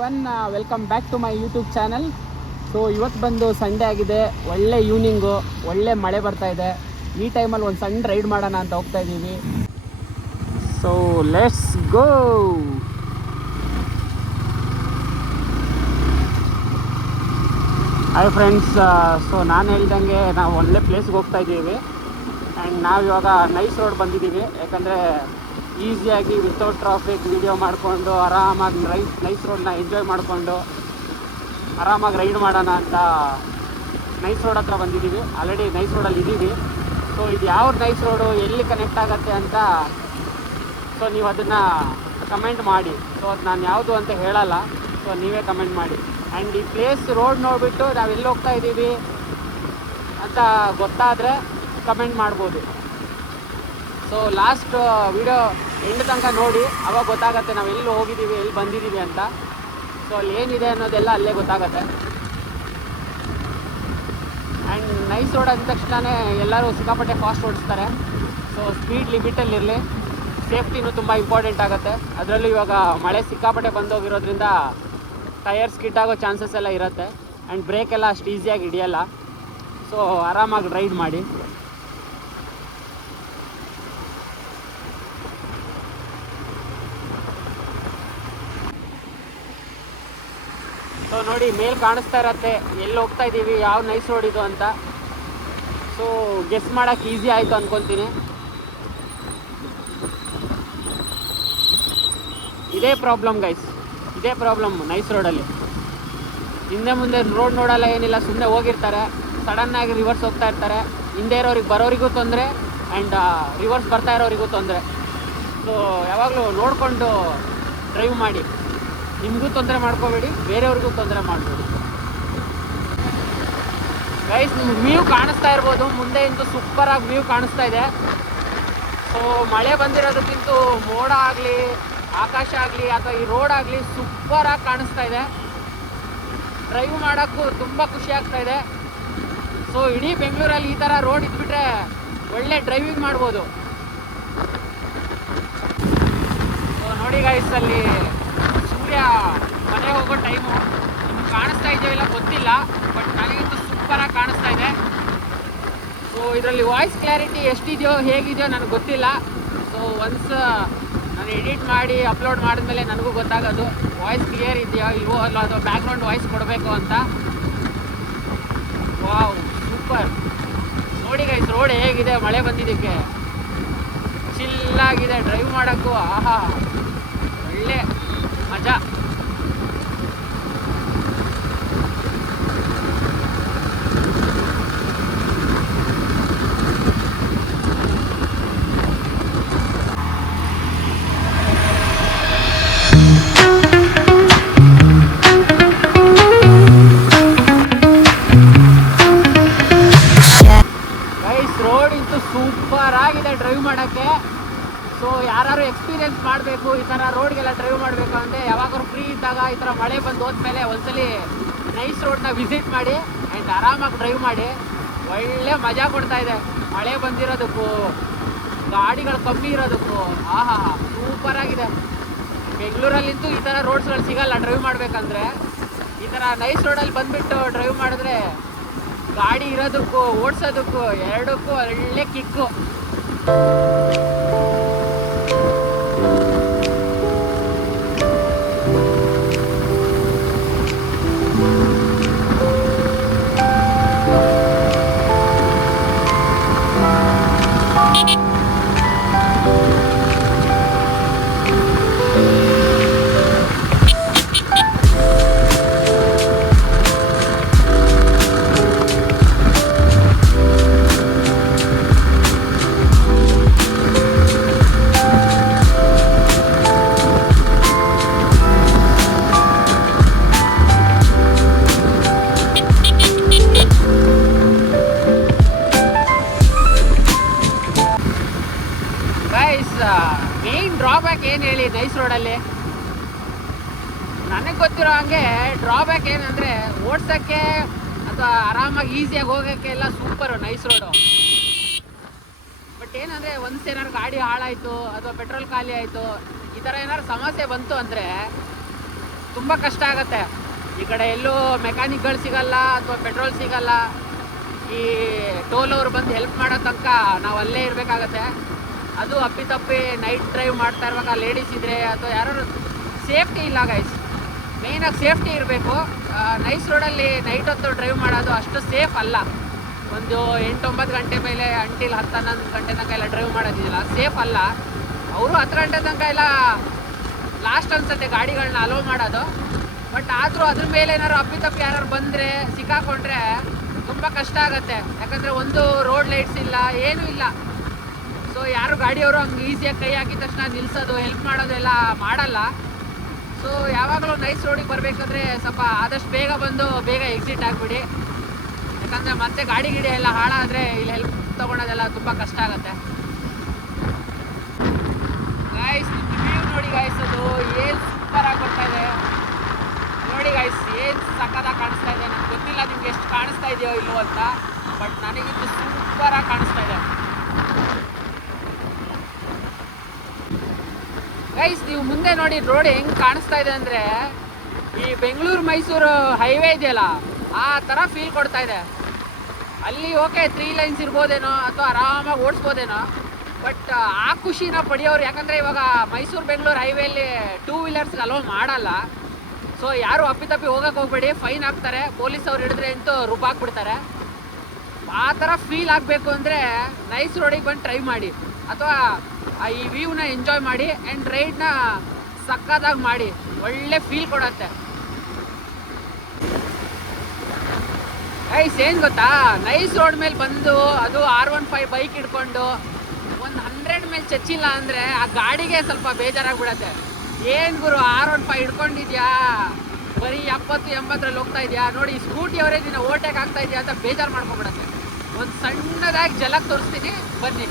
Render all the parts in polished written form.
Everyone, welcome back to my YouTube channel. So ಇವತ್ತು ಬಂದು Sunday ಆಗಿದೆ, ಒಳ್ಳೆ ಈವ್ನಿಂಗು, ಒಳ್ಳೆ ಮಳೆ ಬರ್ತಾ ಇದೆ. ಈ ಟೈಮಲ್ಲಿ ಒಂದು ಸಣ್ಣ ರೈಡ್ ಮಾಡೋಣ ಅಂತ ಹೋಗ್ತಾ ಇದ್ದೀವಿ. So let's go. Hi friends, so ನಾನು ಹೇಳ್ದಂಗೆ ನಾವು ಒಳ್ಳೆ ಪ್ಲೇಸ್ಗೆ ಹೋಗ್ತಾ ಇದ್ದೀವಿ. ಆ್ಯಂಡ್ ನಾವು ಇವಾಗ ನೈಸ್ ರೋಡ್ ಬಂದಿದ್ದೀವಿ. ಯಾಕಂದರೆ ಈಸಿಯಾಗಿ ವಿತೌಟ್ ಟ್ರಾಫಿಕ್ ವೀಡಿಯೋ ಮಾಡಿಕೊಂಡು ಆರಾಮಾಗಿ ನೈಸ್ ರೋಡನ್ನ ಎಂಜಾಯ್ ಮಾಡಿಕೊಂಡು ಆರಾಮಾಗಿ ರೈಡ್ ಮಾಡೋಣ ಅಂತ ನೈಸ್ ರೋಡ್ ಹತ್ರ ಬಂದಿದ್ದೀವಿ. ಆಲ್ರೆಡಿ ನೈಸ್ ರೋಡಲ್ಲಿ ಇದ್ದೀವಿ. ಸೊ ಇದು ಯಾವ ನೈಸ್ ರೋಡು, ಎಲ್ಲಿ ಕನೆಕ್ಟ್ ಆಗುತ್ತೆ ಅಂತ ಸೊ ನೀವು ಅದನ್ನು ಕಮೆಂಟ್ ಮಾಡಿ. ಸೊ ಅದು ನಾನು ಯಾವುದು ಅಂತ ಹೇಳಲ್ಲ, ಸೊ ನೀವೇ ಕಮೆಂಟ್ ಮಾಡಿ. ಆ್ಯಂಡ್ ಈ ಪ್ಲೇಸ್ ರೋಡ್ ನೋಡಿಬಿಟ್ಟು ನಾವು ಎಲ್ಲಿ ಹೋಗ್ತಾ ಇದ್ದೀವಿ ಅಂತ ಗೊತ್ತಾದರೆ ಕಮೆಂಟ್ ಮಾಡ್ಬೋದು. ಸೊ ಲಾಸ್ಟ್ ವಿಡಿಯೋ ಎಂಡ್ ತನಕ ನೋಡಿ, ಅವಾಗ ಗೊತ್ತಾಗತ್ತೆ ನಾವು ಎಲ್ಲಿ ಹೋಗಿದ್ದೀವಿ, ಎಲ್ಲಿ ಬಂದಿದ್ದೀವಿ ಅಂತ. ಸೊ ಅಲ್ಲಿ ಏನಿದೆ ಅನ್ನೋದೆಲ್ಲ ಅಲ್ಲೇ ಗೊತ್ತಾಗತ್ತೆ. ಆ್ಯಂಡ್ ನೈಸ್ ರೋಡ್ ಅಂದ ತಕ್ಷಣವೇ ಎಲ್ಲರೂ ಸಿಕ್ಕಾಪಟ್ಟೆ ಫಾಸ್ಟ್ ಓಡಿಸ್ತಾರೆ. ಸೊ ಸ್ಪೀಡ್ ಲಿಮಿಟಲ್ಲಿರಲಿ, ಸೇಫ್ಟಿನೂ ತುಂಬ ಇಂಪಾರ್ಟೆಂಟ್ ಆಗುತ್ತೆ. ಅದರಲ್ಲೂ ಇವಾಗ ಮಳೆ ಸಿಕ್ಕಾಪಟ್ಟೆ ಬಂದೋಗಿರೋದ್ರಿಂದ ಟೈರ್ ಸ್ಕಿಡ್ ಆಗೋ ಚಾನ್ಸಸ್ ಎಲ್ಲ ಇರುತ್ತೆ. ಆ್ಯಂಡ್ ಬ್ರೇಕ್ ಎಲ್ಲ ಅಷ್ಟು ಈಸಿಯಾಗಿ ಹಿಡಿಯಲ್ಲ. ಸೊ ಆರಾಮಾಗಿ ರೈಡ್ ಮಾಡಿ. ಸೊ ನೋಡಿ, ಮೇಲೆ ಕಾಣಿಸ್ತಾ ಇರತ್ತೆ ಎಲ್ಲಿ ಹೋಗ್ತಾ ಇದ್ದೀವಿ, ಯಾವ ನೈಸ್ ರೋಡ್ ಇದು ಅಂತ. ಸೊ ಗೆಸ್ ಮಾಡೋಕ್ಕೆ ಈಸಿ ಆಯಿತು ಅಂದ್ಕೊತೀನಿ. ಇದೇ ಪ್ರಾಬ್ಲಮ್ ಗೈಸ್, ಇದೇ ಪ್ರಾಬ್ಲಮ್ ನೈಸ್ ರೋಡಲ್ಲಿ. ಹಿಂದೆ ಮುಂದೆ ರೋಡ್ ನೋಡಲ್ಲ, ಏನಿಲ್ಲ, ಸುಮ್ಮನೆ ಹೋಗಿರ್ತಾರೆ. ಸಡನ್ನಾಗಿ ರಿವರ್ಸ್ ಹೋಗ್ತಾ ಇರ್ತಾರೆ. ಹಿಂದೆ ಇರೋರಿಗೆ ಬರೋರಿಗೂ ತೊಂದರೆ, ಆ್ಯಂಡ್ ರಿವರ್ಸ್ ಬರ್ತಾ ಇರೋರಿಗೂ ತೊಂದರೆ. ಸೊ ಯಾವಾಗಲೂ ನೋಡಿಕೊಂಡು ಡ್ರೈವ್ ಮಾಡಿ. ನಿಮಗೂ ತೊಂದರೆ ಮಾಡ್ಕೋಬೇಡಿ, ಬೇರೆಯವ್ರಿಗೂ ತೊಂದರೆ ಮಾಡಬೇಡಿ. ಗೈಸ್, ನಿಮ್ಗೆ ವ್ಯೂ ಕಾಣಿಸ್ತಾ ಇರ್ಬೋದು, ಮುಂದೆಯಿಂದ ಸೂಪರಾಗಿ ವ್ಯೂ ಕಾಣಿಸ್ತಾ ಇದೆ. ಸೊ ಮಳೆ ಬಂದಿರೋದಕ್ಕಿಂತ ಮೋಡ ಆಗಲಿ, ಆಕಾಶ ಆಗಲಿ, ಅಥವಾ ಈ ರೋಡ್ ಆಗಲಿ ಸೂಪರಾಗಿ ಕಾಣಿಸ್ತಾ ಇದೆ. ಡ್ರೈವ್ ಮಾಡೋಕ್ಕೂ ತುಂಬ ಖುಷಿ ಆಗ್ತಾ ಇದೆ. ಸೊ ಇಡೀ ಬೆಂಗಳೂರಲ್ಲಿ ಈ ಥರ ರೋಡ್ ಇದ್ಬಿಟ್ರೆ ಒಳ್ಳೆ ಡ್ರೈವಿಂಗ್ ಮಾಡ್ಬೋದು. ಸೊ ನೋಡಿ ಗೈಸ್, ಅಲ್ಲಿ ಸೂರ್ಯ ಮನೆ ಹೋಗೋ ಟೈಮು ನಿಮ್ಗೆ ಕಾಣಿಸ್ತಾ ಇದೆಯಲ್ಲ ಗೊತ್ತಿಲ್ಲ, ಬಟ್ ನನಗಂತೂ ಸೂಪರಾಗಿ ಕಾಣಿಸ್ತಾ ಇದೆ. ಸೊ ಇದರಲ್ಲಿ ವಾಯ್ಸ್ ಕ್ಲಾರಿಟಿ ಎಷ್ಟಿದೆಯೋ ಹೇಗಿದೆಯೋ ನನಗೆ ಗೊತ್ತಿಲ್ಲ. ಸೊ ಒನ್ಸ್ ನಾನು ಎಡಿಟ್ ಮಾಡಿ ಅಪ್ಲೋಡ್ ಮಾಡಿದ್ಮೇಲೆ ನನಗೂ ಗೊತ್ತಾಗೋದು ವಾಯ್ಸ್ ಕ್ಲಿಯರ್ ಇದೆಯೋ ಇಲ್ವೋ ಅಲ್ಲ, ಅಥವಾ ಬ್ಯಾಕ್ಗ್ರೌಂಡ್ ವಾಯ್ಸ್ ಕೊಡಬೇಕು ಅಂತ. Wow, super. ನೋಡಿ ಗೈಸ್, ರೋಡ್ ಹೇಗಿದೆ ಮಳೆ ಬಂದಿದ್ದಕ್ಕೆ. ಚಿಲ್ಲಾಗಿದೆ ಡ್ರೈವ್ ಮಾಡೋಕ್ಕೂ. ಆಹಾ, ಒಳ್ಳೆ ಮಜಾ. ರೋಡ್ ಇಂತೂ ಸೂಪರ್ ಆಗಿದೆ ಡ್ರೈವ್ ಮಾಡೋಕ್ಕೆ. ಸೊ ಯಾರು ಎಕ್ಸ್ಪೀರಿಯೆನ್ಸ್ ಮಾಡಬೇಕು, ಈ ಥರ ರೋಡ್ಗೆಲ್ಲ ಡ್ರೈವ್ ಮಾಡಬೇಕು ಅಂದರೆ ಯಾವಾಗಾದ್ರು ಫ್ರೀ ಇದ್ದಾಗ, ಈ ಥರ ಮಳೆ ಬಂದು ಹೋದ್ಮೇಲೆ ಒಂದ್ಸಲಿ ನೈಸ್ ರೋಡ್ನ ವಿಸಿಟ್ ಮಾಡಿ ಆ್ಯಂಡ್ ಆರಾಮಾಗಿ ಡ್ರೈವ್ ಮಾಡಿ. ಒಳ್ಳೆ ಮಜಾ ಕೊಡ್ತಾ ಇದೆ ಮಳೆ ಬಂದಿರೋದಕ್ಕೂ, ಗಾಡಿಗಳು ಕಮ್ಮಿ ಇರೋದಕ್ಕೂ. ಆಹಾ, ಸೂಪರಾಗಿದೆ. ಬೆಂಗಳೂರಲ್ಲಿಂತೂ ಈ ಥರ ರೋಡ್ಸ್ಗಳು ಸಿಗಲ್ಲ ಡ್ರೈವ್ ಮಾಡಬೇಕಂದ್ರೆ. ಈ ಥರ ನೈಸ್ ರೋಡಲ್ಲಿ ಬಂದುಬಿಟ್ಟು ಡ್ರೈವ್ ಮಾಡಿದ್ರೆ ಗಾಡಿ ಇರೋದಕ್ಕೂ ಓಡಿಸೋದಕ್ಕೂ ಎರಡಕ್ಕೂ ಒಳ್ಳೆ ಕಿಕ್ಕು. ಮೇನ್ ಡ್ರಾಬ್ಯಾಕ್ ಏನು ಹೇಳಿ ನೈಸ್ ರೋಡಲ್ಲಿ ನನಗೆ ಗೊತ್ತಿರೋ ಹಾಗೆ, ಡ್ರಾಬ್ಯಾಕ್ ಏನಂದರೆ ಓಡ್ಸೋಕ್ಕೆ ಅಥವಾ ಆರಾಮಾಗಿ ಈಸಿಯಾಗಿ ಹೋಗೋಕ್ಕೆ ಎಲ್ಲ ಸೂಪರು ನೈಸ್ ರೋಡು. ಬಟ್ ಏನಂದರೆ ಒಂದ್ಸ ಏನಾದ್ರು ಗಾಡಿ ಹಾಳಾಯಿತು ಅಥವಾ ಪೆಟ್ರೋಲ್ ಖಾಲಿ ಆಯಿತು, ಈ ಥರ ಏನಾದ್ರು ಸಮಸ್ಯೆ ಬಂತು ಅಂದರೆ ತುಂಬ ಕಷ್ಟ ಆಗುತ್ತೆ. ಈ ಕಡೆ ಎಲ್ಲೂ ಮೆಕ್ಯಾನಿಕ್ಗಳು ಸಿಗಲ್ಲ ಅಥವಾ ಪೆಟ್ರೋಲ್ ಸಿಗಲ್ಲ. ಈ ಟೋಲ್ ಅವ್ರು ಬಂದು ಹೆಲ್ಪ್ ಮಾಡೋ ತನಕ ನಾವು ಅಲ್ಲೇ ಇರಬೇಕಾಗತ್ತೆ. ಅದು ಅಪ್ಪಿತಪ್ಪಿ ನೈಟ್ ಡ್ರೈವ್ ಮಾಡ್ತಾ ಇರುವಾಗ ಲೇಡೀಸ್ ಇದ್ದರೆ ಅಥವಾ ಯಾರು ಸೇಫ್ಟಿ ಇಲ್ಲ ಗೈಸ್. ಮೇಯ್ನಾಗಿ ಸೇಫ್ಟಿ ಇರಬೇಕು. ನೈಸ್ ರೋಡಲ್ಲಿ ನೈಟ್ ಹೊತ್ತು ಡ್ರೈವ್ ಮಾಡೋದು ಅಷ್ಟು ಸೇಫ್ ಅಲ್ಲ. ಒಂದು 8-9 ಗಂಟೆ ಮೇಲೆ ಅಂಟಿಲ್ 10-11 ಗಂಟೆ ತನಕ ಎಲ್ಲ ಡ್ರೈವ್ ಮಾಡೋದಿಲ್ಲ, ಸೇಫ್ ಅಲ್ಲ. ಅವರು 10 ಗಂಟೆ ತನಕ ಎಲ್ಲ ಲಾಸ್ಟ್ ಅನ್ಸುತ್ತೆ ಗಾಡಿಗಳನ್ನ ಅಲೋ ಮಾಡೋದು. ಬಟ್ ಆದರೂ ಅದ್ರ ಮೇಲೆ ಏನಾದ್ರು ಅಪ್ಪಿತಪ್ಪಿ ಯಾರು ಬಂದರೆ ಸಿಕ್ಕಾಕೊಂಡ್ರೆ ತುಂಬ ಕಷ್ಟ ಆಗುತ್ತೆ. ಯಾಕಂದರೆ ಒಂದು ರೋಡ್ ಲೈಟ್ಸ್ ಇಲ್ಲ, ಏನೂ ಇಲ್ಲ. ಸೊ ಯಾರು ಗಾಡಿಯವರು ಹಂಗೆ ಈಸಿಯಾಗಿ ಕೈ ಹಾಕಿದ ತಕ್ಷಣ ನಿಲ್ಲಿಸೋದು ಹೆಲ್ಪ್ ಮಾಡೋದೆಲ್ಲ ಮಾಡಲ್ಲ. ಸೊ ಯಾವಾಗಲೂ ನೈಸ್ ರೋಡಿಗೆ ಬರಬೇಕಾದ್ರೆ ಸ್ವಲ್ಪ ಆದಷ್ಟು ಬೇಗ ಬಂದು ಬೇಗ ಎಕ್ಸಿಟ್ ಆಗಿಬಿಡಿ. ಯಾಕಂದರೆ ಮತ್ತೆ ಗಾಡಿ ಗಿಡಿ ಎಲ್ಲ ಹಾಳಾದರೆ ಇಲ್ಲಿ ಹೆಲ್ಪ್ ತೊಗೊಳೋದೆಲ್ಲ ತುಂಬ ಕಷ್ಟ ಆಗುತ್ತೆ. ಗಾಯ್ಸ್ ವ್ಯೂ ನೋಡಿ ಗಾಯ್ಸ್, ಅದು ಏನು ಸೂಪರಾಗಿ ಬರ್ತಾ ಇದೆ ನೋಡಿ ಗಾಯ್ಸ್, ಏನು ಸಕ್ಕತ್ತಾಗಿ ಕಾಣಿಸ್ತಾ ಇದೆ. ನನಗೆ ಗೊತ್ತಿಲ್ಲ ನಿಮ್ಗೆ ಎಷ್ಟು ಕಾಣಿಸ್ತಾ ಇದೆಯೋ ಇಲ್ಲೋ ಅಂತ, ಬಟ್ ನನಗಿದು ಸೂಪರಾಗಿ ಕಾಣಿಸ್ತಾ ಇದೆ ಗೈಸ್. ನೀವು ಮುಂದೆ ನೋಡಿ ರೋಡ್ ಹೆಂಗೆ ಕಾಣಿಸ್ತಾ ಇದೆ ಅಂದರೆ ಈ ಬೆಂಗಳೂರು ಮೈಸೂರು ಹೈವೇ ಇದೆಯಲ್ಲ ಆ ಥರ ಫೀಲ್ ಕೊಡ್ತಾ ಇದೆ. ಅಲ್ಲಿ ಓಕೆ 3 ಲೈನ್ಸ್ ಇರ್ಬೋದೇನೋ ಅಥವಾ ಆರಾಮಾಗಿ ಓಡಿಸ್ಬೋದೇನೋ, ಬಟ್ ಆ ಖುಷಿನ ಪಡೆಯೋರು. ಯಾಕಂದರೆ ಇವಾಗ ಮೈಸೂರು ಬೆಂಗಳೂರು ಹೈವೇಲಿ 2 ವೀಲರ್ಸ್ಗೆ ಅಲೋ ಮಾಡಲ್ಲ. ಸೊ ಯಾರು ಅಪ್ಪಿತಪ್ಪಿ ಹೋಗಕ್ಕೆ ಹೋಗ್ಬೇಡಿ, ಫೈನ್ ಹಾಕ್ತಾರೆ. ಪೊಲೀಸ್ ಅವ್ರು ಹಿಡಿದ್ರೆ ಅಂತೂ ರುಬ್ಬಾಕ್ಬಿಡ್ತಾರೆ. ಆ ಥರ ಫೀಲ್ ಆಗಬೇಕು ಅಂದರೆ ನೈಸ್ ರೋಡಿಗೆ ಬಂದು ಟ್ರೈ ಮಾಡಿ, ಅಥವಾ ಈ ವ್ಯೂನ ಎಂಜಾಯ್ ಮಾಡಿ ಆ್ಯಂಡ್ ರೈಡ್ನ ಸಕ್ಕತ್ತಾಗಿ ಮಾಡಿ, ಒಳ್ಳೆ ಫೀಲ್ ಕೊಡತ್ತೆ. ಗೈಸ್ ಏನು ಗೊತ್ತಾ, ನೈಸ್ ರೋಡ್ ಮೇಲೆ ಬಂದು ಅದು R15 ಬೈಕ್ ಹಿಡ್ಕೊಂಡು ಒಂದು 100 ಮೇಲೆ ಚಚ್ಚಿಲ್ಲ ಅಂದರೆ ಆ ಗಾಡಿಗೆ ಸ್ವಲ್ಪ ಬೇಜಾರಾಗ್ಬಿಡತ್ತೆ. ಏನು ಗುರು R15 ಹಿಡ್ಕೊಂಡಿದ್ಯಾ, ಬರೀ 70-80ರಲ್ಲಿ ಹೋಗ್ತಾ ಇದೆಯಾ ನೋಡಿ, ಸ್ಕೂಟಿ ಅವರೇ ದಿನ ಓವರ್ಟೇಕ್ ಆಗ್ತಾ ಇದೆಯಾ ಅಂತ ಬೇಜಾರು ಮಾಡ್ಕೊಂಬಿಡತ್ತೆ. ಒಂದು ಸಣ್ಣದಾಗಿ ಜಲಕ್ ತೋರಿಸ್ತೀನಿ ಬನ್ನಿ.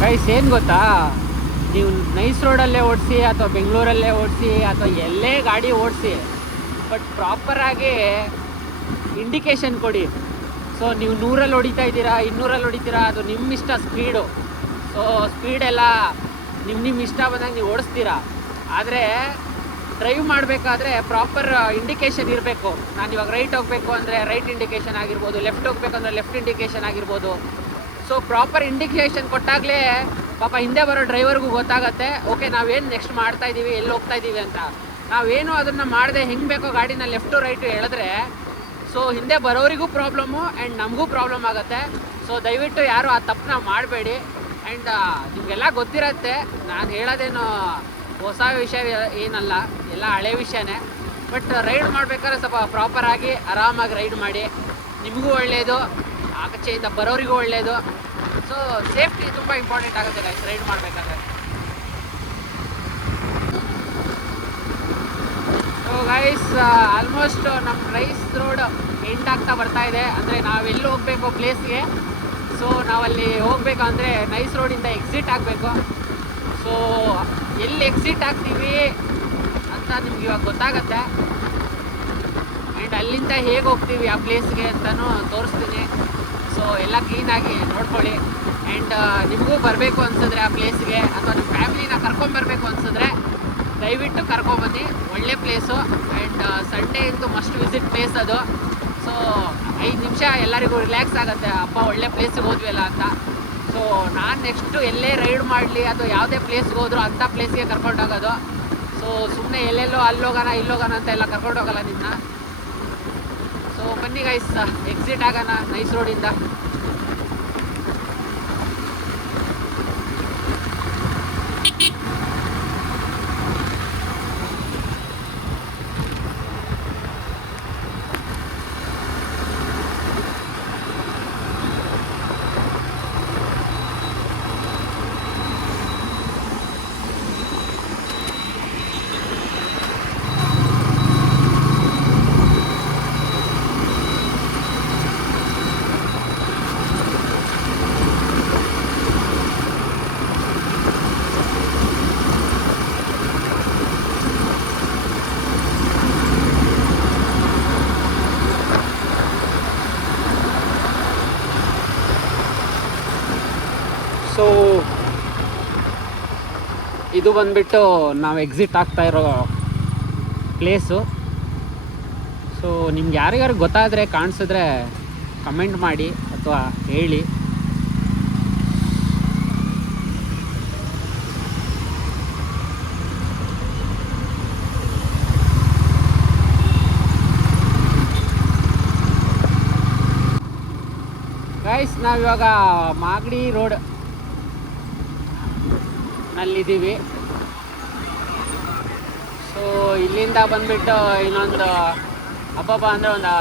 ಗೈಸ್ ಏನು ಗೊತ್ತಾ, ನೀವು ನೈಸ್ ರೋಡಲ್ಲೇ ಓಡಿಸಿ ಅಥವಾ ಬೆಂಗಳೂರಲ್ಲೇ ಓಡಿಸಿ ಅಥವಾ ಎಲ್ಲೇ ಗಾಡಿ ಓಡಿಸಿ, ಬಟ್ ಪ್ರಾಪರಾಗಿ ಇಂಡಿಕೇಶನ್ ಕೊಡಿ. ಸೊ ನೀವು 100ರಲ್ಲಿ ಹೊಡಿತಾ ಇದ್ದೀರಾ, 200ರಲ್ಲಿ ಹೊಡಿತೀರಾ, ಅದು ನಿಮ್ಮ ಇಷ್ಟ ಸ್ಪೀಡು. ಸೊ ಸ್ಪೀಡೆಲ್ಲ ನಿಮ್ಮ ಇಷ್ಟ ಬಂದಾಗ ನೀವು ಓಡಿಸ್ತೀರಾ. ಆದರೆ ಡ್ರೈವ್ ಮಾಡಬೇಕಾದ್ರೆ ಪ್ರಾಪರ್ ಇಂಡಿಕೇಶನ್ ಇರಬೇಕು. ನಾನು ಇವಾಗ ರೈಟ್ ಹೋಗಬೇಕು ಅಂದರೆ ರೈಟ್ ಇಂಡಿಕೇಶನ್ ಆಗಿರ್ಬೋದು, ಲೆಫ್ಟ್ ಹೋಗ್ಬೇಕು ಅಂದರೆ ಲೆಫ್ಟ್ ಇಂಡಿಕೇಶನ್ ಆಗಿರ್ಬೋದು. ಸೊ ಪ್ರಾಪರ್ ಇಂಡಿಕೇಶನ್ ಕೊಟ್ಟಾಗಲೇ ಪಾಪ ಹಿಂದೆ ಬರೋ ಡ್ರೈವರ್ಗೂ ಗೊತ್ತಾಗತ್ತೆ, ಓಕೆ ನಾವೇನು ನೆಕ್ಸ್ಟ್ ಮಾಡ್ತಾ ಇದ್ದೀವಿ, ಎಲ್ಲಿ ಹೋಗ್ತಾ ಇದ್ದೀವಿ ಅಂತ. ನಾವೇನು ಅದನ್ನು ಮಾಡದೆ ಹೆಂಗೆ ಬೇಕೋ ಗಾಡಿನ ಲೆಫ್ಟು ರೈಟು ಹೇಳಿದ್ರೆ ಸೊ ಹಿಂದೆ ಬರೋರಿಗೂ ಪ್ರಾಬ್ಲಮ್ಮು ಆ್ಯಂಡ್ ನಮಗೂ ಪ್ರಾಬ್ಲಮ್ ಆಗುತ್ತೆ. ಸೊ ದಯವಿಟ್ಟು ಯಾರು ಆ ತಪ್ಪನ್ನ ಮಾಡಬೇಡಿ. ಆ್ಯಂಡ್ ನಿಮಗೆಲ್ಲ ಗೊತ್ತಿರತ್ತೆ, ನಾನು ಹೇಳೋದೇನು ಹೊಸ ವಿಷಯ ಏನಲ್ಲ, ಎಲ್ಲ ಹಳೆ ವಿಷಯನೇ. ಬಟ್ ರೈಡ್ ಮಾಡಬೇಕಾದ್ರೆ ಸ್ವಲ್ಪ ಪ್ರಾಪರಾಗಿ ಆರಾಮಾಗಿ ರೈಡ್ ಮಾಡಿ, ನಿಮಗೂ ಒಳ್ಳೆಯದು, ಆಚೆಯಿಂದ ಬರೋರಿಗೂ ಒಳ್ಳೆಯದು. ಸೊ ಸೇಫ್ಟಿ ತುಂಬ ಇಂಪಾರ್ಟೆಂಟ್ ಆಗುತ್ತೆ ಗೈಸ್ ರೈಡ್ ಮಾಡಬೇಕಾದ್ರೆ. ಸೊ ಗೈಸ್ ಆಲ್ಮೋಸ್ಟ್ ನಮ್ಮ ನೈಸ್ ರೋಡ್ ಎಂಡ್ ಆಗ್ತಾ ಬರ್ತಾ ಇದೆ. ಅಂದರೆ ನಾವೆಲ್ಲಿ ಹೋಗಬೇಕು ಪ್ಲೇಸ್ಗೆ, ಸೊ ನಾವಲ್ಲಿ ಹೋಗಬೇಕು ಅಂದರೆ ನೈಸ್ ರೋಡಿಂದ ಎಕ್ಸಿಟ್ ಆಗಬೇಕು. ಸೊ ಎಲ್ಲಿ ಎಕ್ಸಿಟ್ ಆಗ್ತೀವಿ ಅಂತ ನಿಮ್ಗೆ ಇವಾಗ ಗೊತ್ತಾಗತ್ತೆ. ಆ್ಯಂಡ್ ಅಲ್ಲಿಂದ ಹೇಗೆ ಹೋಗ್ತೀವಿ ಆ ಪ್ಲೇಸ್ಗೆ ಅಂತಲೂ ತೋರಿಸ್ತೀನಿ. ಸೊ ಎಲ್ಲ ಕ್ಲೀನಾಗಿ ನೋಡ್ಕೊಳ್ಳಿ. ಆ್ಯಂಡ್ ನಿಮಗೂ ಬರಬೇಕು ಅನ್ಸಿದ್ರೆ ಆ ಪ್ಲೇಸ್ಗೆ ಅಥವಾ ನಿಮ್ಮ ಫ್ಯಾಮಿಲಿನ ಕರ್ಕೊಂಬರ್ಬೇಕು ಅನ್ಸಿದ್ರೆ ದಯವಿಟ್ಟು ಕರ್ಕೊಂಬನ್ನಿ, ಒಳ್ಳೆ ಪ್ಲೇಸು. ಆ್ಯಂಡ್ ಸಂಡೇ ಅಂತೂ ಮಸ್ಟ್ ವಿಸಿಟ್ ಪ್ಲೇಸ್ ಅದು. ಸೊ 5 ನಿಮಿಷ ಎಲ್ಲರಿಗೂ ರಿಲ್ಯಾಕ್ಸ್ ಆಗುತ್ತೆ, ಅಪ್ಪ ಒಳ್ಳೆ ಪ್ಲೇಸಿಗೆ ಹೋದ್ವಲ್ಲ ಅಂತ. ಸೊ ಸೊ ನಾನು ನೆಕ್ಸ್ಟು ಎಲ್ಲೇ ರೈಡ್ ಮಾಡಲಿ ಅಥವಾ ಯಾವುದೇ ಪ್ಲೇಸ್ಗೆ ಹೋದ್ರು ಅಂಥ ಪ್ಲೇಸ್ಗೆ ಕರ್ಕೊಂಡೋಗೋದು. ಸೊ ಸುಮ್ಮನೆ ಎಲ್ಲೆಲ್ಲೋ ಅಲ್ಲೋಗೋಣ ಇಲ್ಲೋಗೋಣ ಅಂತ ಎಲ್ಲ ಕರ್ಕೊಂಡೋಗಲ್ಲ ನಿನ್ನ. ಸೊ ಬನ್ನಿ ಗೈಸ್, ಎಕ್ಸಿಟ್ ಆಗೋಣ ನೈಸ್ ರೋಡಿಂದ. ಸೊ ಇದು ಬಂದ್ಬಿಟ್ಟು ನಾವು ಎಕ್ಸಿಟ್ ಆಗ್ತಾ ಇರೋ ಪ್ಲೇಸು. ಸೊ ನಿಮ್ಗೆ ಯಾರಿಗಾರು ಗೊತ್ತಾದರೆ ಕಾಣಿಸಿದ್ರೆ ಕಮೆಂಟ್ ಮಾಡಿ ಅಥವಾ ಹೇಳಿ. ಗೈಸ್ ನಾವಿವಾಗ ಮಾಗಡಿ ರೋಡ್ ನಲ್ಲಿದ್ದೀವಿ. ಸೊ ಇಲ್ಲಿಂದ ಬಂದ್ಬಿಟ್ಟು ಇನ್ನೊಂದು ಹಬ್ಬ ಅಂದರೆ ಒಂದು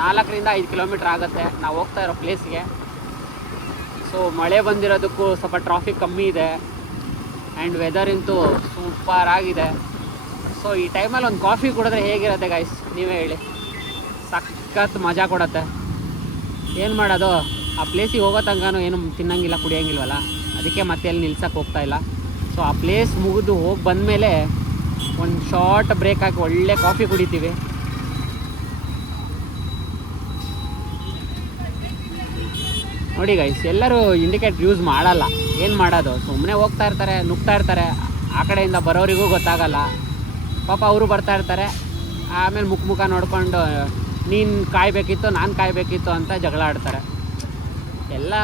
4-5 ಕಿಲೋಮೀಟ್ರ್ ಆಗುತ್ತೆ ನಾವು ಹೋಗ್ತಾ ಇರೋ ಪ್ಲೇಸ್ಗೆ. ಸೊ ಮಳೆ ಬಂದಿರೋದಕ್ಕೂ ಸ್ವಲ್ಪ ಟ್ರಾಫಿಕ್ ಕಮ್ಮಿ ಇದೆ ಆ್ಯಂಡ್ ವೆದರ್ ಅಂತೂ ಸೂಪರ್ ಆಗಿದೆ. ಸೊ ಈ ಟೈಮಲ್ಲಿ ಒಂದು ಕಾಫಿ ಕುಡಿದ್ರೆ ಹೇಗಿರುತ್ತೆ ಗೈಸ್ ನೀವೇ ಹೇಳಿ, ಸಖತ್ ಮಜಾ ಕೊಡುತ್ತೆ. ಏನು ಮಾಡೋದು, ಆ ಪ್ಲೇಸಿಗೆ ಹೋಗೋ ತನಕನೂ ಏನು ತಿನ್ನಂಗಿಲ್ಲ ಕುಡಿಯೋಂಗಿಲ್ವಲ್ಲ, ಅದಕ್ಕೆ ಮತ್ತೆ ಅಲ್ಲಿ ನಿಲ್ಸಕ್ಕೆ ಹೋಗ್ತಾಯಿಲ್ಲ. ಸೊ ಆ ಪ್ಲೇಸ್ ಮುಗಿದು ಹೋಗಿ ಬಂದಮೇಲೆ ಒಂದು ಶಾರ್ಟ್ ಬ್ರೇಕ್ ಹಾಕಿ ಒಳ್ಳೆ ಕಾಫಿ ಕುಡಿತೀವಿ. ನೋಡಿ ಗೈಸ್, ಎಲ್ಲರೂ ಇಂಡಿಕೇಟರ್ ಯೂಸ್ ಮಾಡಲ್ಲ, ಏನು ಮಾಡೋದು, ಸುಮ್ಮನೆ ಹೋಗ್ತಾ ಇರ್ತಾರೆ, ನುಗ್ತಾ ಇರ್ತಾರೆ. ಆ ಕಡೆಯಿಂದ ಬರೋರಿಗೂ ಗೊತ್ತಾಗಲ್ಲ, ಪಾಪ ಅವರು ಬರ್ತಾ ಇರ್ತಾರೆ. ಆಮೇಲೆ ಮುಖ ನೋಡ್ಕೊಂಡು ನೀನು ಕಾಯಬೇಕಿತ್ತು ನಾನು ಕಾಯಬೇಕಿತ್ತು ಅಂತ ಜಗಳ ಆಡ್ತಾರೆ. ಎಲ್ಲ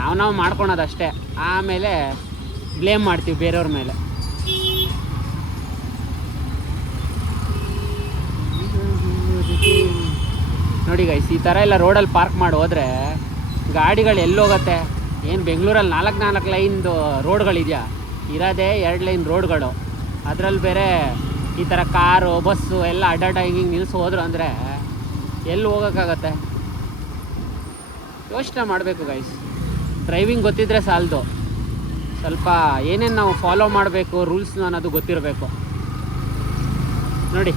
ನಾವು ಮಾಡ್ಕೊಳೋದಷ್ಟೇ, ಆಮೇಲೆ ಬ್ಲೇಮ್ ಮಾಡ್ತೀವಿ ಬೇರೆಯವ್ರ ಮೇಲೆ. ನೋಡಿ ಗೈಸ್, ಈ ಥರ ಎಲ್ಲ ರೋಡಲ್ಲಿ ಪಾರ್ಕ್ ಮಾಡಿ ಹೋದರೆ ಗಾಡಿಗಳು ಎಲ್ಲೋಗುತ್ತೆ. ಏನು ಬೆಂಗಳೂರಲ್ಲಿ 4 ಲೈನ್ದು ರೋಡ್ಗಳಿದೆಯಾ, ಇರೋದೇ 2 ಲೈನ್ ರೋಡ್ಗಳು. ಅದರಲ್ಲಿ ಬೇರೆ ಈ ಥರ ಕಾರು ಬಸ್ಸು ಎಲ್ಲ ಅಡ್ಡಾಡ ಹಿಂಗೆ ನಿಲ್ಲಿಸಿ ಹೋದ್ರು ಅಂದರೆ ಎಲ್ಲಿ ಹೋಗೋಕ್ಕಾಗತ್ತೆ. ಯೋಚನೆ ಮಾಡಬೇಕು ಗೈಸ್, ಡ್ರೈವಿಂಗ್ ಗೊತ್ತಿದ್ದರೆ ಸಾಲದು, ಸ್ವಲ್ಪ ಏನೇನು ನಾವು ಫಾಲೋ ಮಾಡಬೇಕು ರೂಲ್ಸ್ನ ಅನ್ನೋದು ಗೊತ್ತಿರಬೇಕು. ನೋಡಿ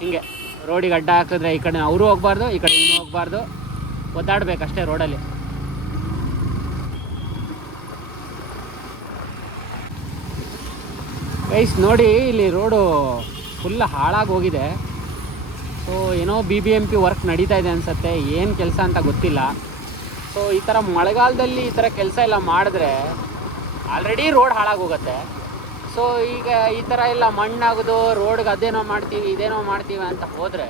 ಹಿಂಗೆ ರೋಡಿಗೆ ಅಡ್ಡ ಹಾಕಿದ್ರೆ ಈ ಕಡೆ ಅವರು ಹೋಗ್ಬಾರ್ದು, ಈ ಕಡೆ ಇನ್ನೂ ಹೋಗ್ಬಾರ್ದು, ಒದ್ದಾಡಬೇಕಷ್ಟೇ ರೋಡಲ್ಲಿ. ಗೈಸ್ ನೋಡಿ, ಇಲ್ಲಿ ರೋಡು ಫುಲ್ ಹಾಳಾಗಿ ಹೋಗಿದೆ. ಸೊ ಏನೋ BBMP ವರ್ಕ್ ನಡೀತಾ ಇದೆ ಅನಿಸುತ್ತೆ, ಏನು ಕೆಲಸ ಅಂತ ಗೊತ್ತಿಲ್ಲ. ಸೊ ಈ ಥರ ಮಳೆಗಾಲದಲ್ಲಿ ಈ ಥರ ಕೆಲಸ ಎಲ್ಲ ಮಾಡಿದ್ರೆ ಆಲ್ರೆಡಿ ರೋಡ್ ಹಾಳಾಗೋಗುತ್ತೆ. ಸೊ ಈಗ ಈ ಥರ ಎಲ್ಲ ಮಣ್ಣಾಗೋದು, ರೋಡ್ಗೆ ಅದೇನೋ ಮಾಡ್ತೀವಿ ಇದೇನೋ ಮಾಡ್ತೀವಿ ಅಂತ ಹೋದರೆ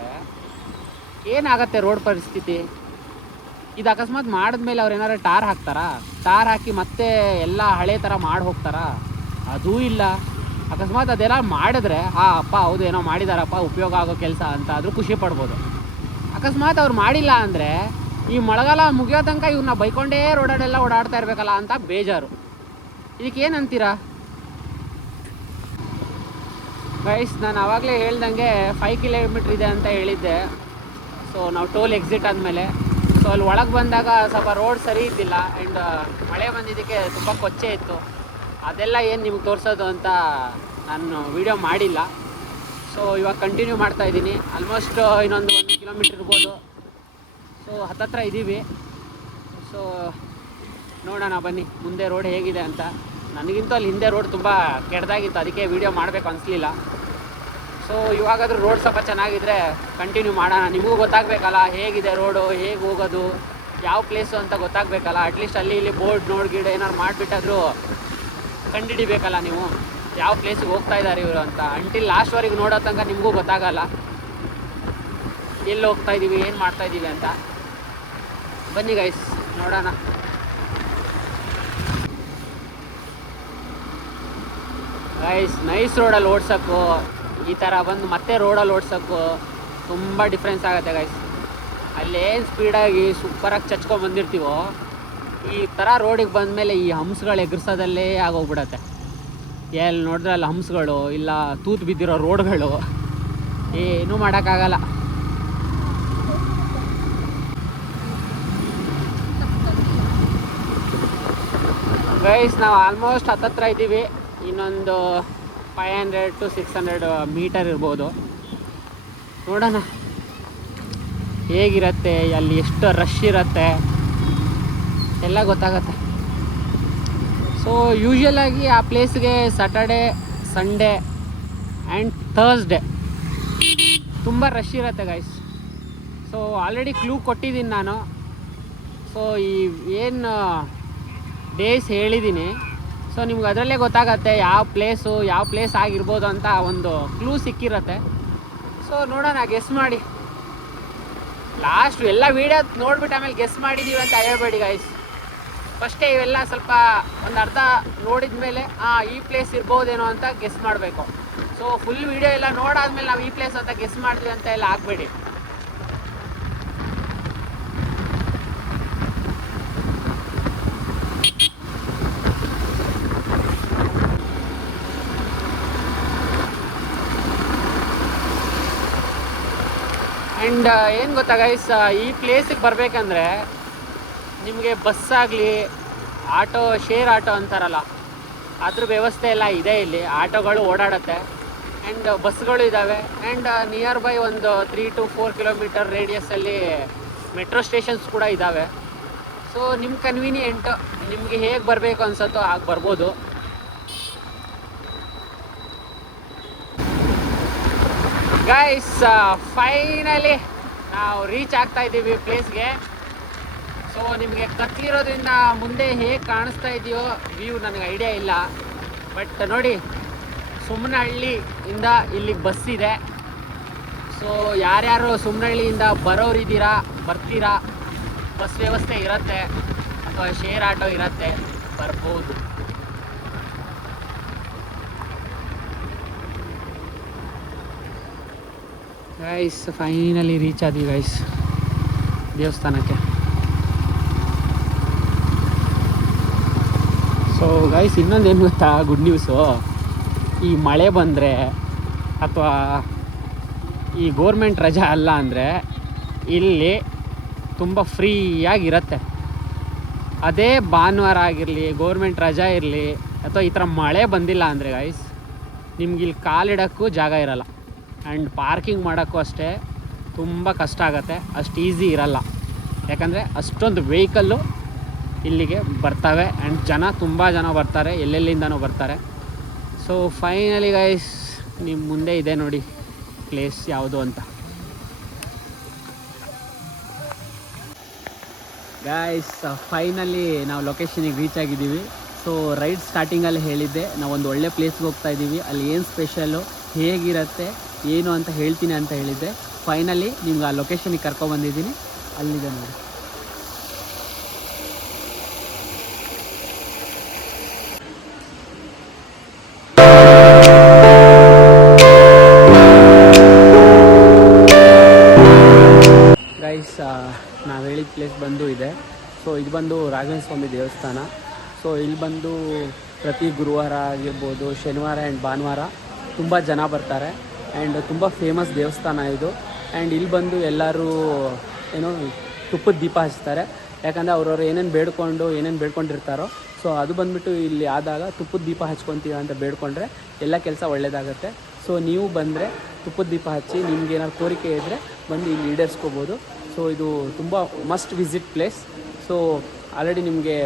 ಏನಾಗುತ್ತೆ ರೋಡ್ ಪರಿಸ್ಥಿತಿ. ಇದು ಅಕಸ್ಮಾತ್ ಮಾಡಿದ್ಮೇಲೆ ಅವ್ರು ಏನಾದ್ರು ಟಾರ್ ಹಾಕ್ತಾರಾ? ಟಾರ್ ಹಾಕಿ ಮತ್ತೆ ಎಲ್ಲ ಹಳೆ ಥರ ಮಾಡಿ ಹೋಗ್ತಾರಾ? ಅದೂ ಇಲ್ಲ. ಅಕಸ್ಮಾತ್ ಅದೆಲ್ಲ ಮಾಡಿದ್ರೆ ಅಪ್ಪ ಹೌದು ಏನೋ ಮಾಡಿದಾರಪ್ಪ, ಉಪಯೋಗ ಆಗೋ ಕೆಲಸ ಅಂತ ಆದರೂ ಖುಷಿ ಪಡ್ಬೋದು. ಅಕಸ್ಮಾತ್ ಅವ್ರು ಮಾಡಿಲ್ಲ ಅಂದರೆ ಈ ಮಳೆಗಾಲ ಮುಗಿಯೋ ತನಕ ಇವ್ರನ್ನ ಬೈಕೊಂಡೇ ರೋಡಲ್ಲೆಲ್ಲ ಓಡಾಡ್ತಾ ಇರಬೇಕಲ್ಲ ಅಂತ ಬೇಜಾರು. ಇದಕ್ಕೇನು ಅಂತೀರಾ ಗೈಸ್? ನಾನು ಆವಾಗಲೇ ಹೇಳ್ದಂಗೆ 5 ಕಿಲೋಮೀಟ್ರ್ ಇದೆ ಅಂತ ಹೇಳಿದ್ದೆ. ಸೊ ನಾವು ಟೋಲ್ ಎಕ್ಸಿಟ್ ಆದಮೇಲೆ ಸೊ ಅಲ್ಲಿ ಒಳಗೆ ಬಂದಾಗ ಸ್ವಲ್ಪ ರೋಡ್ ಸರಿ ಇದ್ದಿಲ್ಲ ಆ್ಯಂಡ್ ಮಳೆ ಬಂದಿದ್ದಕ್ಕೆ ತುಂಬ ಕೊಚ್ಚೆ ಇತ್ತು. ಅದೆಲ್ಲ ಏನು ನಿಮ್ಗೆ ತೋರಿಸೋದು ಅಂತ ನಾನು ವೀಡಿಯೋ ಮಾಡಿಲ್ಲ. ಸೊ ಇವಾಗ ಕಂಟಿನ್ಯೂ ಮಾಡ್ತಾಯಿದ್ದೀನಿ. ಆಲ್ಮೋಸ್ಟ್ ಇನ್ನೊಂದು 1 ಕಿಲೋಮೀಟ್ರ್ ಇರ್ಬೋದು. ಸೊ ಹತ್ತತ್ರ ಇದ್ದೀವಿ. ಸೊ ನೋಡೋಣ ಬನ್ನಿ ಮುಂದೆ ರೋಡ್ ಹೇಗಿದೆ ಅಂತ. ನನಗಿಂತೂ ಅಲ್ಲಿ ಹಿಂದೆ ರೋಡ್ ತುಂಬ ಕೆಟ್ಟದಾಗಿತ್ತು, ಅದಕ್ಕೆ ವೀಡಿಯೋ ಮಾಡಬೇಕು ಅನಿಸ್ಲಿಲ್ಲ. ಸೊ ಇವಾಗಾದರೂ ರೋಡ್ ಸ್ವಲ್ಪ ಚೆನ್ನಾಗಿದ್ದರೆ ಕಂಟಿನ್ಯೂ ಮಾಡೋಣ. ನಿಮಗೂ ಗೊತ್ತಾಗಬೇಕಲ್ಲ ಹೇಗಿದೆ ರೋಡು, ಹೇಗೆ ಹೋಗೋದು, ಯಾವ ಪ್ಲೇಸು ಅಂತ ಗೊತ್ತಾಗಬೇಕಲ್ಲ. ಅಟ್ಲೀಸ್ಟ್ ಅಲ್ಲಿ ಇಲ್ಲಿ ಬೋರ್ಡ್ ನೋಡ್ಗಿಡ ಏನಾದ್ರು ಮಾಡಿಬಿಟ್ಟಾದರೂ ಕಂಡುಹಿಡಿಬೇಕಲ್ಲ ನೀವು ಯಾವ ಪ್ಲೇಸಿಗೆ ಹೋಗ್ತಾ ಇದ್ದಾರೆ ಇವರು ಅಂತ. ಅಂಟಿಲ್ ಲಾಸ್ಟ್ವರೆಗೆ ನೋಡೋ ತನಕ ನಿಮಗೂ ಗೊತ್ತಾಗಲ್ಲ ಎಲ್ಲಿ ಹೋಗ್ತಾ ಇದ್ದೀವಿ ಏನು ಮಾಡ್ತಾಯಿದ್ದೀವಿ ಅಂತ. ಬನ್ನಿ ಗೈಸ್ ನೋಡೋಣ. ಗೈಸ್ ನೈಸ್ ರೋಡಲ್ಲಿ ಓಡ್ಸೋಕ್ಕೂ ಈ ಥರ ಬಂದು ಮತ್ತೆ ರೋಡಲ್ಲಿ ಓಡ್ಸೋಕ್ಕೂ ತುಂಬ ಡಿಫ್ರೆನ್ಸ್ ಆಗುತ್ತೆ ಗೈಸ್. ಅಲ್ಲೇನು ಸ್ಪೀಡಾಗಿ ಸೂಪರಾಗಿ ಚಚ್ಕೊಂಡು ಬಂದಿರ್ತೀವೋ ಈ ಥರ ರೋಡಿಗೆ ಬಂದಮೇಲೆ ಈ ಹಂಪ್ಸ್ಗಳು ಎಗರ್ಸೋದಲ್ಲೇ ಆಗೋಗ್ಬಿಡತ್ತೆ. ಎಲ್ಲಿ ನೋಡಿದ್ರೆ ಅಲ್ಲಿ ಹಂಪ್ಸ್ಗಳು ಇಲ್ಲ ತೂತು ಬಿದ್ದಿರೋ ರೋಡ್ಗಳು, ಏನೂ ಮಾಡೋಕ್ಕಾಗಲ್ಲ. ಗೈಸ್ ನಾವು ಆಲ್ಮೋಸ್ಟ್ ಹತ್ತತ್ರ ಇದ್ದೀವಿ. ಇನ್ನೊಂದು 500 to 600 ಮೀಟರ್ ಇರ್ಬೋದು. ನೋಡೋಣ ಹೇಗಿರುತ್ತೆ, ಅಲ್ಲಿ ಎಷ್ಟು ರಶ್ ಇರುತ್ತೆ ಎಲ್ಲ ಗೊತ್ತಾಗತ್ತೆ. ಸೊ ಯೂಶ್ವಲಾಗಿ ಆ ಪ್ಲೇಸ್ಗೆ ಸ್ಯಾಟರ್ಡೆ, ಸಂಡೇ ಆ್ಯಂಡ್ ಥರ್ಸ್ಡೇ ತುಂಬ ರಶ್ ಇರುತ್ತೆ ಗೈಸ್. ಸೊ ಆಲ್ರೆಡಿ ಕ್ಲೂ ಕೊಟ್ಟಿದ್ದೀನಿ ನಾನು. ಸೊ ಈ ಏನು ಡೇಸ್ ಹೇಳಿದ್ದೀನಿ, ಸೊ ನಿಮ್ಗೆ ಅದರಲ್ಲೇ ಗೊತ್ತಾಗತ್ತೆ ಯಾವ ಪ್ಲೇಸ್ ಆಗಿರ್ಬೋದು ಅಂತ ಒಂದು ಕ್ಲೂ ಸಿಕ್ಕಿರತ್ತೆ. ಸೊ ನೋಡೋಣ, ಗೆಸ್ ಮಾಡಿ. ಲಾಸ್ಟ್ ಎಲ್ಲ ವೀಡಿಯೋ ನೋಡ್ಬಿಟ್ಟು ಆಮೇಲೆ ಗೆಸ್ ಮಾಡಿದ್ದೀವಿ ಅಂತ ಹೇಳ್ಬೇಡಿ ಗೈಸ್. ಫಸ್ಟೇ ಇವೆಲ್ಲ ಸ್ವಲ್ಪ ಒಂದು ಅರ್ಧ ನೋಡಿದ ಮೇಲೆ ಈ ಪ್ಲೇಸ್ ಇರ್ಬೋದೇನೋ ಅಂತ ಗೆಸ್ ಮಾಡಬೇಕು. ಸೊ ಫುಲ್ ವೀಡಿಯೋ ಎಲ್ಲ ನೋಡಾದ್ಮೇಲೆ ನಾವು ಈ ಪ್ಲೇಸ್ ಅಂತ ಗೆಸ್ ಮಾಡ್ತೀವಿ ಅಂತ ಎಲ್ಲ ಆಗಬೇಡಿ. ಆ್ಯಂಡ್ ಏನು ಗೊತ್ತಾ ಗೈಸ್, ಈ ಪ್ಲೇಸಿಗೆ ಬರಬೇಕಂದ್ರೆ ನಿಮಗೆ ಬಸ್ಸಾಗಲಿ, ಆಟೋ, ಶೇರ್ ಆಟೋ ಅಂತಾರಲ್ಲ, ಅದ್ರ ವ್ಯವಸ್ಥೆ ಎಲ್ಲ ಇದೆ. ಇಲ್ಲಿ ಆಟೋಗಳು ಓಡಾಡುತ್ತೆ ಆ್ಯಂಡ್ ಬಸ್ಗಳು ಇದ್ದಾವೆ. ಆ್ಯಂಡ್ ನಿಯರ್ ಬೈ ಒಂದು 3 to 4 ಕಿಲೋಮೀಟರ್ ರೇಡಿಯಸ್ಸಲ್ಲಿ ಮೆಟ್ರೋ ಸ್ಟೇಷನ್ಸ್ ಕೂಡ ಇದ್ದಾವೆ. ಸೊ ನಿಮ್ಮ ಕನ್ವೀನಿಯೆಂಟು, ನಿಮಗೆ ಹೇಗೆ ಬರಬೇಕು ಅನ್ಸತ್ತೋ ಆಗ ಬರ್ಬೋದು. ಗೈಸ್ ಫೈನಲಿ ನಾವು ರೀಚ್ ಆಗ್ತಾ ಇದ್ದೀವಿ ಪ್ಲೇಸ್ಗೆ. ಸೊ ನಿಮಗೆ ಕತ್ಲಿರೋದ್ರಿಂದ ಮುಂದೆ ಹೇಗೆ ಕಾಣಿಸ್ತಾ ಇದೆಯೋ ವ್ಯೂ ನನಗೆ ಐಡಿಯಾ ಇಲ್ಲ. ಬಟ್ ನೋಡಿ, ಸುಮ್ಮನಹಳ್ಳಿಯಿಂದ ಇಲ್ಲಿಗೆ ಬಸ್ ಇದೆ. ಸೊ ಯಾರ್ಯಾರು ಸುಮ್ಮನಹಳ್ಳಿಯಿಂದ ಬರ್ತೀರಾ, ಬಸ್ ವ್ಯವಸ್ಥೆ ಇರುತ್ತೆ ಅಥವಾ ಶೇರ್ ಆಟೋ ಇರುತ್ತೆ, ಬರ್ಬೋದು. ಗೈಸ್ ಫೈನಲಿ ರೀಚ್ ಆದ್ವಿ ಗೈಸ್ ದೇವಸ್ಥಾನಕ್ಕೆ. ಸೊ ಗೈಸ್ ಇನ್ನೊಂದೇನು ಗೊತ್ತಾ, ಗುಡ್ ನ್ಯೂಸು. ಈ ಮಳೆ ಬಂದರೆ ಅಥವಾ ಈ ಗೋರ್ಮೆಂಟ್ ರಜಾ ಅಲ್ಲ ಅಂದರೆ ಇಲ್ಲಿ ತುಂಬ ಫ್ರೀಯಾಗಿರುತ್ತೆ. ಅದೇ ಭಾನುವಾರ ಆಗಿರಲಿ, ಗೋರ್ಮೆಂಟ್ ರಜಾ ಇರಲಿ, ಅಥವಾ ಈ ಥರ ಮಳೆ ಬಂದಿಲ್ಲ ಅಂದರೆ ಗೈಸ್ ನಿಮ್ಗೆ ಇಲ್ಲಿ ಕಾಲಿಡೋಕ್ಕೂ ಜಾಗ ಇರಲ್ಲ. ಆ್ಯಂಡ್ ಪಾರ್ಕಿಂಗ್ ಮಾಡೋಕ್ಕೂ ಅಷ್ಟೇ ತುಂಬ ಕಷ್ಟ ಆಗುತ್ತೆ, ಅಷ್ಟು ಈಸಿ ಇರಲ್ಲ. ಯಾಕಂದರೆ ಅಷ್ಟೊಂದು ವೆಹಿಕಲ್ಲು ಇಲ್ಲಿಗೆ ಬರ್ತವೆ ಆ್ಯಂಡ್ ತುಂಬ ಜನ ಬರ್ತಾರೆ, ಎಲ್ಲೆಲ್ಲಿಂದನೂ ಬರ್ತಾರೆ. ಸೊ ಫೈನಲಿ ಗೈಸ್ ನಿಮ್ಮ ಮುಂದೆ ಇದೆ ನೋಡಿ ಪ್ಲೇಸ್ ಯಾವುದು ಅಂತ. ಗೈಸ್ ಫೈನಲಿ ನಾವು ಲೊಕೇಶನಿಗೆ ರೀಚ್ ಆಗಿದ್ದೀವಿ. ಸೊ ರೈಡ್ ಸ್ಟಾರ್ಟಿಂಗಲ್ಲಿ ಹೇಳಿದ್ದೆ ನಾವು ಒಂದು ಒಳ್ಳೆ ಪ್ಲೇಸ್ಗೆ ಹೋಗ್ತಾ ಇದ್ದೀವಿ, ಅಲ್ಲಿ ಏನು ಸ್ಪೆಷಲ್ಲು, ಹೇಗಿರುತ್ತೆ, ಏನು ಅಂತ ಹೇಳ್ತೀನಿ ಅಂತ ಹೇಳಿದ್ದೆ. ಫೈನಲಿ ನಿಮ್ಗೆ ಆ ಲೊಕೇಶನಿಗೆ ಕರ್ಕೊಬಂದಿದ್ದೀನಿ, ಅಲ್ಲಿದೆ ನೋಡಿ. ಗೈಸ್ ನಾವು ಹೇಳಿದ ಪ್ಲೇಸ್ ಬಂದು ಇದೆ. ಸೊ ಇದು ಬಂದು ರಾಘವೇಂದ್ರ ಸ್ವಾಮಿ ದೇವಸ್ಥಾನ. ಸೊ ಇಲ್ಲಿ ಬಂದು ಪ್ರತಿ ಗುರುವಾರ ಆಗಿರ್ಬೋದು, ಶನಿವಾರ ಆ್ಯಂಡ್ ಭಾನುವಾರ ತುಂಬ ಜನ ಬರ್ತಾರೆ ಆ್ಯಂಡ್ ತುಂಬ ಫೇಮಸ್ ದೇವಸ್ಥಾನ ಇದು. ಆ್ಯಂಡ್ ಇಲ್ಲಿ ಬಂದು ಎಲ್ಲರೂ ಏನೋ ತುಪ್ಪದ ದೀಪ ಹಚ್ತಾರೆ. ಯಾಕಂದರೆ ಅವ್ರವ್ರು ಏನೇನು ಬೇಡ್ಕೊಂಡಿರ್ತಾರೋ ಸೊ ಅದು ಬಂದುಬಿಟ್ಟು ಇಲ್ಲಿ ಆದಾಗ ತುಪ್ಪದ ದೀಪ ಹಚ್ಕೊತೀವಿ ಅಂತ ಬೇಡ್ಕೊಂಡ್ರೆ ಎಲ್ಲ ಕೆಲಸ ಒಳ್ಳೆಯದಾಗತ್ತೆ. ಸೊ ನೀವು ಬಂದರೆ ತುಪ್ಪದ ದೀಪ ಹಚ್ಚಿ ನಿಮ್ಗೆ ಏನಾದ್ರು ಕೋರಿಕೆ ಇದ್ದರೆ ಬಂದು ಇಲ್ಲಿ ಈಡೇರಿಸ್ಕೋಬೋದು. ಸೊ ಇದು ತುಂಬ must visit place. So already ನಿಮಗೆ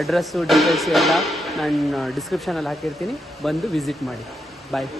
ಅಡ್ರೆಸ್ಸು ಡೀಟೇಲ್ಸು ಎಲ್ಲ ನಾನು ಡಿಸ್ಕ್ರಿಪ್ಷನಲ್ಲಿ ಹಾಕಿರ್ತೀನಿ, ಬಂದು ವಿಸಿಟ್ ಮಾಡಿ. ಬಾಯ್.